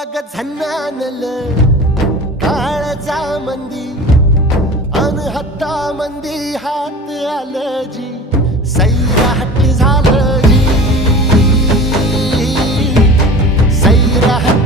अग झन्नानल काळजा मंदी अन हत्ता मंदी हात आलं जी सैराट झालं जी सैराट